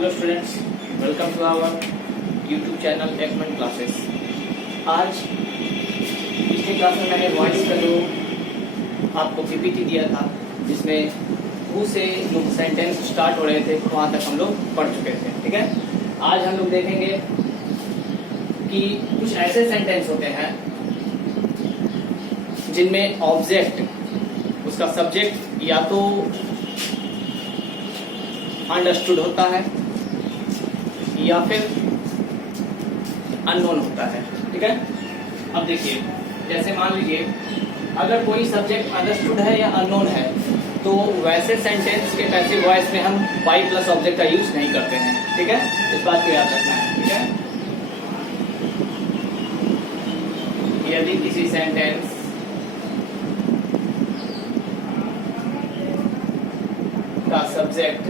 Hello students, welcome to our YouTube channel Techment classes. आज पिछले class में मैंने वॉइस का जो आपको पीपीटी दिया था, जिसमें हु से जो सेंटेंस स्टार्ट हो रहे थे वहाँ तक हम लोग पढ़ चुके थे। ठीक है, आज हम लोग देखेंगे कि कुछ ऐसे सेंटेंस होते हैं जिनमें ऑब्जेक्ट, उसका सब्जेक्ट या तो अंडरस्टूड होता है या फिर अननोन होता है। ठीक है, अब देखिए, जैसे मान लीजिए अगर कोई सब्जेक्ट अंडरस्टूड है या अननोन है तो वैसे सेंटेंस के पैसिव वॉइस में हम बाई प्लस ऑब्जेक्ट का यूज नहीं करते हैं। ठीक है, इस बात को याद रखना है। ठीक है, यदि किसी सेंटेंस का सब्जेक्ट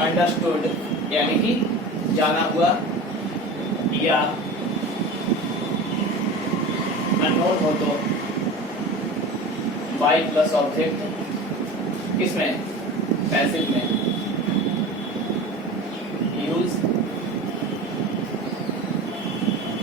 अंडरस्टूड यानी कि जाना हुआ या अननोन हो तो बाई प्लस ऑब्जेक्ट किसमें, पैसिव में यूज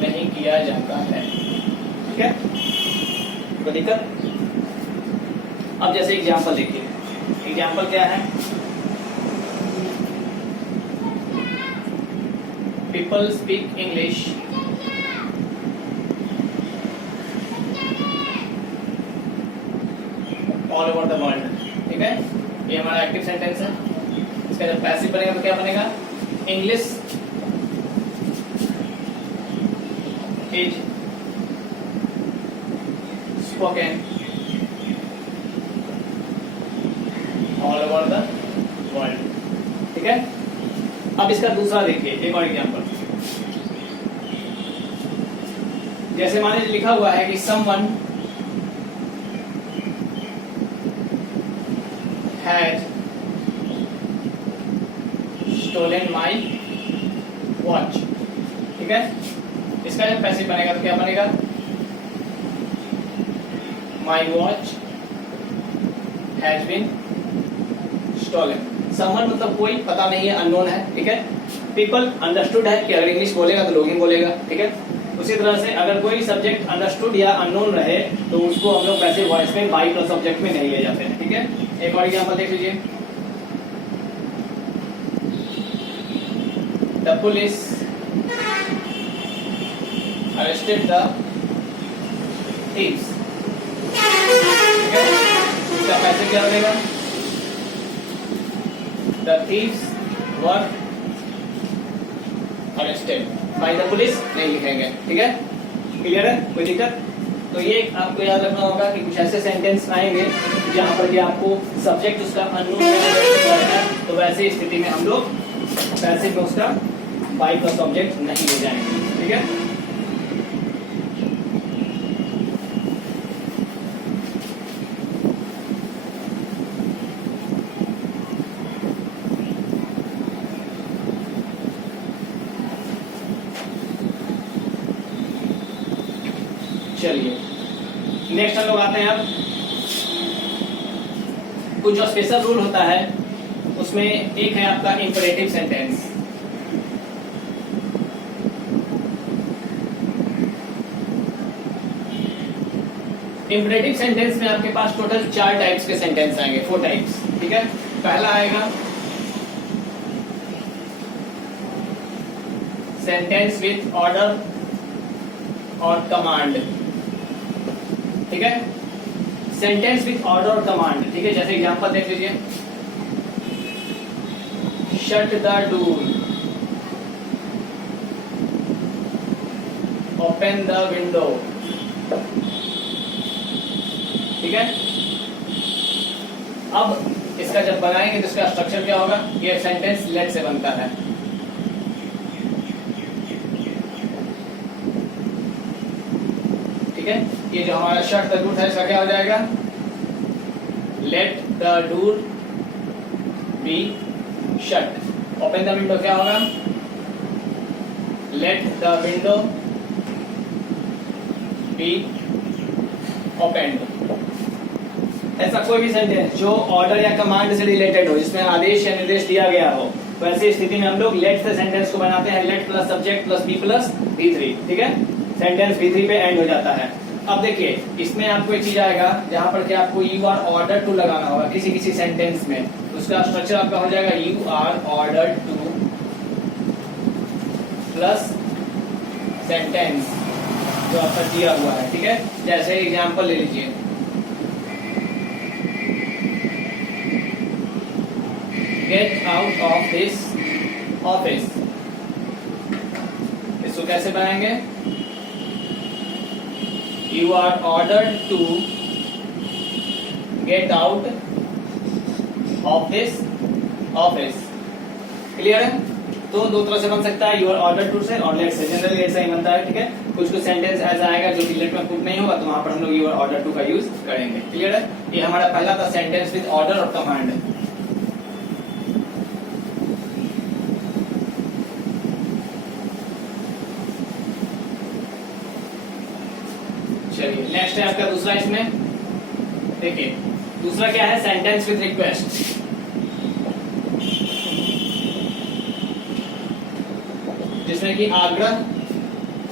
नहीं किया जाता है। ठीक है, कोई दिक्कत? अब जैसे एग्जांपल देखिए, एग्जांपल क्या है? People speak English all over the world। ठीक है, ये हमारा एक्टिव सेंटेंस है। इसका जब पैसिव बनेगा तो क्या बनेगा? English is spoken all over the world. ठीक है, अब इसका दूसरा देखिए, एक और एग्जांपल। जैसे मान लीजिए लिखा हुआ है कि someone has stolen my watch। ठीक है, इसका जब पैसिव बनेगा तो क्या बनेगा? My watch has been stolen। Someone मतलब कोई, पता नहीं है, अननोन है। ठीक है, पीपल अंडरस्टूड है कि अगर इंग्लिश बोलेगा तो लोग ही बोलेगा। ठीक है, उसी तरह से अगर कोई सब्जेक्ट अंडरस्टूड या अननोन रहे तो उसको हम लोग पैसिव वॉइस में बाई प्लस ऑब्जेक्ट में नहीं ले जाते हैं। ठीक है, एक और एग्जांपल देख लीजिए। The police arrested the thieves. ठीक है, इसका पैसिव क्या बनेगा? The thieves were arrested by the police। नहीं लिखेंगे। ठीक है, क्लियर है? कोई दिक्कत? तो ये आपको याद रखना होगा कि कुछ ऐसे सेंटेंस आएंगे जहां पर कि आपको सब्जेक्ट उसका अननोन है, तो वैसे स्थिति में हम लोग पैसिव में उसका बाई प्लस ऑब्जेक्ट नहीं ले जाएंगे। ठीक है, चलिए नेक्स्ट हम लोग आते हैं। अब कुछ जो स्पेशल रूल होता है उसमें एक है आपका इंपरेटिव सेंटेंस। इंपरेटिव सेंटेंस में आपके पास टोटल 4 टाइप्स के सेंटेंस आएंगे, 4 टाइप्स। ठीक है, पहला आएगा सेंटेंस विथ ऑर्डर और कमांड। ठीक है, सेंटेंस विथ ऑर्डर और कमांड। ठीक है, जैसे एग्जांपल देख लीजिए। Shut the door, open the window. ठीक है, अब इसका जब बनाएंगे तो इसका स्ट्रक्चर क्या होगा? ये सेंटेंस लेट से बनता है। ठीक है, ये जो हमारा शट द डोर है इसका क्या हो जाएगा? Let the door be shut. Open the window क्या होगा? Let the window be opened. ऐसा कोई भी सेंटेंस जो ऑर्डर या कमांड से रिलेटेड हो, जिसमें आदेश या निर्देश दिया गया हो, तो ऐसी स्थिति में हम लोग लेट से सेंटेंस को बनाते हैं। Let plus subject plus be plus V3, ठीक है। सेंटेंस V3 पे एंड हो जाता है। अब देखिए इसमें आपको एक चीज आएगा जहां पर कि आपको यू आर ऑर्डर टू लगाना होगा किसी किसी सेंटेंस में। उसका स्ट्रक्चर आपका हो जाएगा you are order to plus sentence जो आपका दिया हुआ है, ठीक है। जैसे एग्जांपल ले लीजिए, get out of this office. इसको कैसे बनाएंगे? You are ordered to get out of this office. Clear है? तो दो तरह से बन सकता है, यू आर ऑर्डर टू से और लेट से। जनरली ऐसा ही बनता है, ठीक है। कुछ कुछ सेंटेंस ऐसा आएगा जो कि लेट में पुट नहीं होगा, तो वहां पर हम लोग यू आर ऑर्डर टू का यूज करेंगे। क्लियर है? ये हमारा पहला था सेंटेंस विद ऑर्डर और कमांड। चलिए नेक्स्ट है आपका दूसरा। इसमें देखिए दूसरा क्या है? Sentence with request. जिसमें कि आग्रह,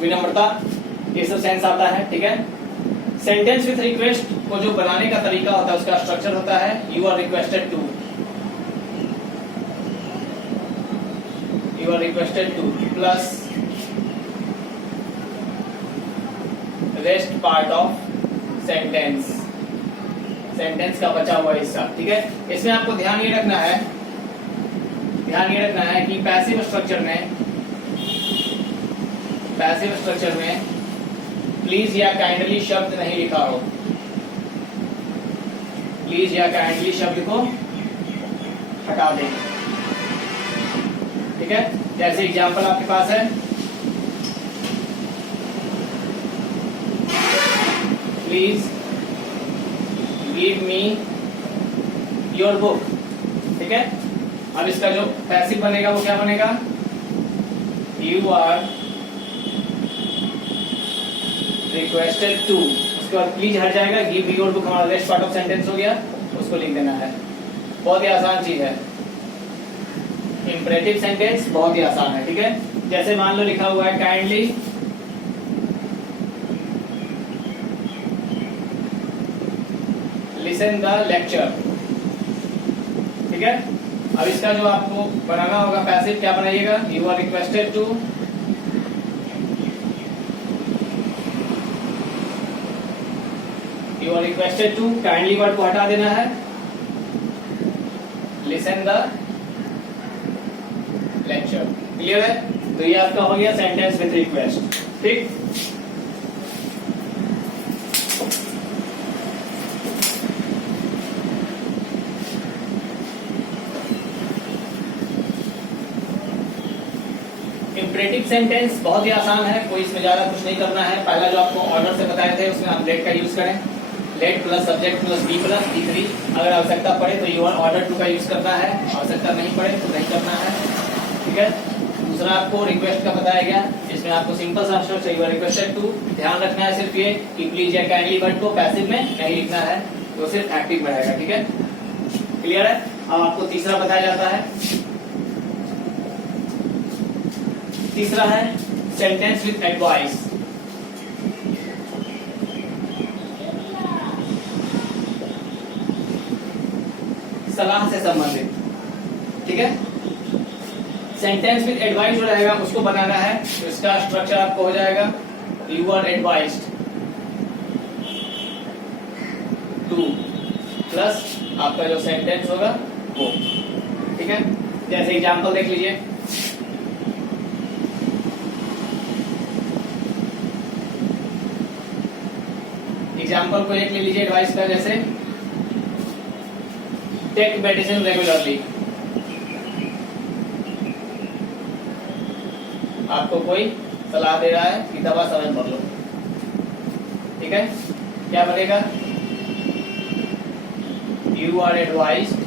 विनम्रता, ये सब सेंस आता है, ठीक है। सेंटेंस विथ रिक्वेस्ट को जो बनाने का तरीका होता है उसका स्ट्रक्चर होता है you are requested to, you are requested to plus rest part of sentence, sentence का बचा हुआ हिस्सा, ठीक है। इसमें आपको ध्यान ये रखना है, ध्यान ये रखना है कि पैसिव स्ट्रक्चर में, पैसिव स्ट्रक्चर में प्लीज या काइंडली शब्द नहीं लिखा हो। प्लीज या काइंडली शब्द को हटा दें, ठीक है। जैसे एग्जांपल आपके पास है, please give me your book, ठीक है। अब इसका जो पैसिव बनेगा वो क्या बनेगा? यू आर रिक्वेस्टेड टू, उसके बाद प्लीज हट जाएगा, गिव मी योर बुक हमारा रेस्ट पार्ट ऑफ सेंटेंस हो गया, उसको लिख देना है। बहुत ही आसान चीज है। इंपरेटिव सेंटेंस बहुत ही आसान है, ठीक है। जैसे मान लो लिखा हुआ है काइंडली लिसन द लेक्चर, ठीक है। अब इसका जो आपको बनाना होगा पैसिव, क्या बनाइएगा? You are requested to you are requested to, kindly word को हटा देना है, लिसन द लेक्चर। क्लियर है? तो ये आपका हो गया सेंटेंस विथ रिक्वेस्ट, ठीक। इंपरेटिव सेंटेंस बहुत ही आसान है, कोई इसमें ज्यादा कुछ नहीं करना है। पहला जो आपको ऑर्डर से बताए थे उसमें आप लेट का यूज करें, let plus subject plus be plus V3। अगर आवश्यकता पड़े तो यू आर ऑर्डर टू का यूज करना है, आवश्यकता नहीं पड़े तो नहीं करना है, ठीक है। दूसरा आपको रिक्वेस्ट का बताया गया, इसमें आपको सिंपल सा structure you are requested to. ध्यान रखना है सिर्फ ये कि प्लीज या काइंडली वर्ड को पैसिव में नहीं लिखना है, तो सिर्फ एक्टिव में रहेगा, ठीक है। क्लियर है? अब आपको तीसरा बताया जाता है, तीसरा है सेंटेंस विथ एडवाइस। सलाह से संबंधित, ठीक है। सेंटेंस विथ एडवाइस जो रहेगा उसको बनाना है, तो इसका स्ट्रक्चर आपको हो जाएगा you are advised to plus आपका जो सेंटेंस होगा वो, ठीक है। जैसे एग्जांपल देख लीजिए, एग्जाम्पल को एक ले लीजिए एडवाइस का, जैसे टेक मेडिसिन रेगुलरली। आपको कोई सलाह दे रहा है कि दवा समय पर लो, ठीक है। क्या बनेगा? You are advised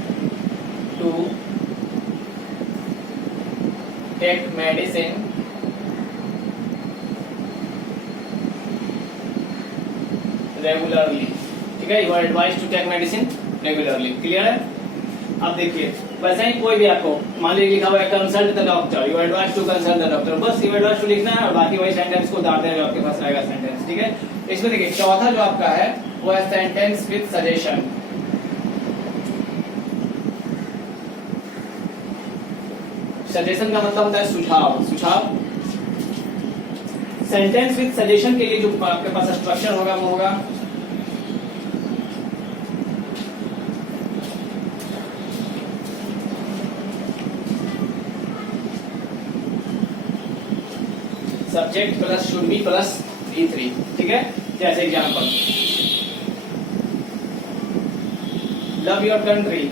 to take medicine regularly, ठीक है, you are advise to take medicine regularly. Clear है? अब देखिए वैसे ही कोई भी आपको मान लीजिए लिखा हुआ है consult the doctor, you are advise to consult the doctor, बस यू एडवाइज टू लिखना है और बाकी वही सेंटेंस को उतारते हैं जो आपके पास आएगा सेंटेंस। ठीक है, इसमें देखिए चौथा जो आपका है वो है सेंटेंस विद सजेशन। सजेशन का मतलब होता है सुझाव, सुझाव। सेंटेंस विद सजेशन के लिए जो आपके पास स्ट्रक्चर होगा वो होगा subject plus should be plus V3। ठीक है, जैसे एग्जांपल लव योर कंट्री,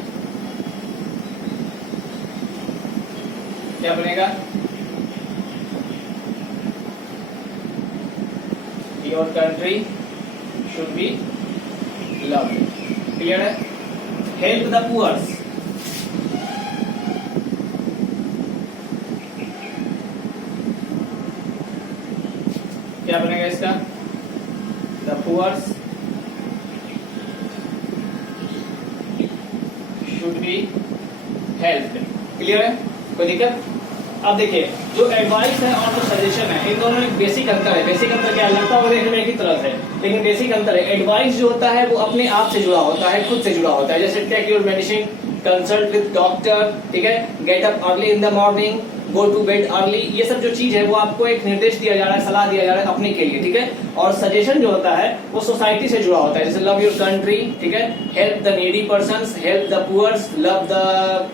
क्या बनेगा? Your country should be love. Clear है? हेल्प द पुअर्स, क्या बनेगा इसका? The poors should be helped. Clear है? कोई दिक्कत? अब देखिए जो एडवाइस है और जो सजेशन है इन दोनों में बेसिक अंतर है। बेसिक अंतर क्या लगता है? देखने में एक ही तरह से, लेकिन बेसिक अंतर है एडवाइस जो होता है वो अपने आप से जुड़ा होता है, खुद से जुड़ा होता है। जैसे take your medicine, consult with doctor, ठीक है, get up early in the morning, go to bed early, ये सब जो चीज है वो आपको एक निर्देश दिया जा रहा है, सलाह दिया जा रहा है अपने के लिए। ठीक है, और सजेशन जो होता है वो सोसाइटी से जुड़ा होता है। जैसे लव योर कंट्री, ठीक है, help the needy persons, help the poors, love the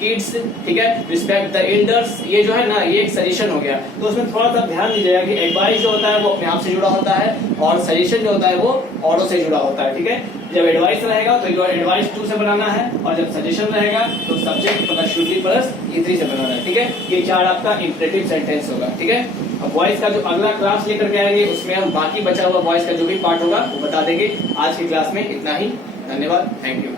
kids, ठीक है, रिस्पेक्ट द एल्डर्स, ये जो है ना ये एक सजेशन हो गया। तो उसमें थोड़ा सा ध्यान दीजिएगा कि एडवाइस जो होता है वो अपने आप से जुड़ा होता है और सजेशन जो होता है वो औरों से जुड़ा होता है। ठीक है, जब एडवाइस रहेगा तो यू आर एडवाइज टू से बनाना है और जब सजेशन रहेगा तो subject plus should be plus E3 से बनाना है। ठीक है, ये चार आपका इंपरेटिव सेंटेंस होगा। ठीक है, अब वॉइस का जो अगला क्लास लेकर के आएंगे उसमें हम बाकी बचा हुआ वॉइस का जो भी पार्ट होगा वो बता देंगे। आज की क्लास में इतना ही, धन्यवाद, थैंक यू।